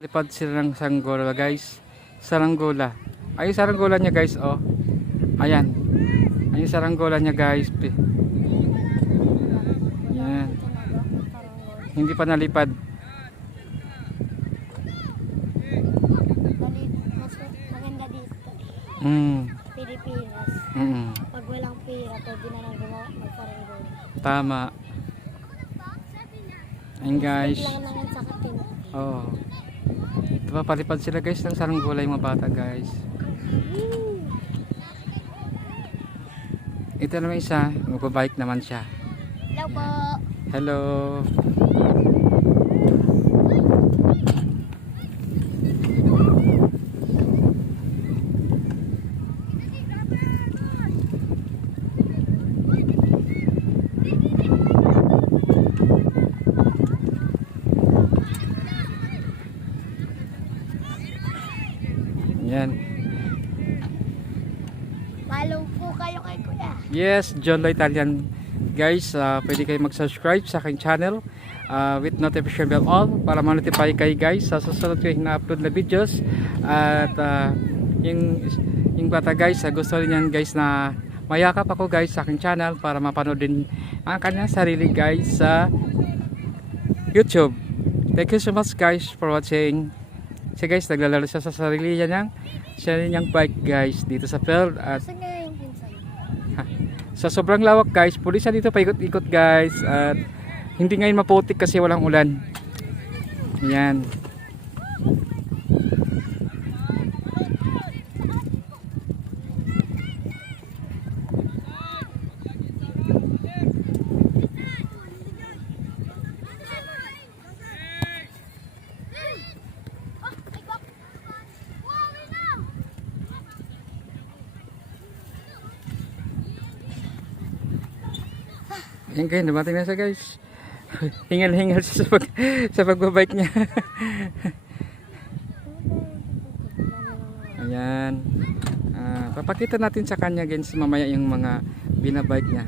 Lipad sila ng saranggola guys. Saranggola. Ay saranggola niya guys oh. Ayan. Ay saranggola niya guys. Yan. Hindi pa nalipad. Mas maganda dito. Pilipinas. Pag walang pera, pwede na lang gumawa magparanggola. Tama. Ayan guys. Lang naman sa katin. Oh. Diba palipad sila guys ng saranggola yung mga bata guys. Ito naman isa, magbabike naman siya. Hello po. Hello. Yan. Follow po kayo kay Kuya. Yes, John Lo Italian. Guys, pwede kayo mag-subscribe sa aking channel with notification bell all para ma-notify kayo guys sa susunod ko yung na-upload na videos. At yung bata guys, gusto rin yan guys na mayakap ako guys sa aking channel para mapanood din ang kanyang sarili guys sa YouTube. Thank you so much guys for watching. So guys, naglalaro siya sa sarili niyang bike guys dito sa field. At Saan nga yung pinsan? sa sobrang lawak guys, pwede siya dito paikot-ikot guys. At hindi ngayon maputik kasi walang ulan. Ayan. Ayan guys, dumating na siya guys. Hingal-hingal siya sa pagbabike niya. Ayan. Papakita natin sa kanya guys mamaya yung mga binabike niya.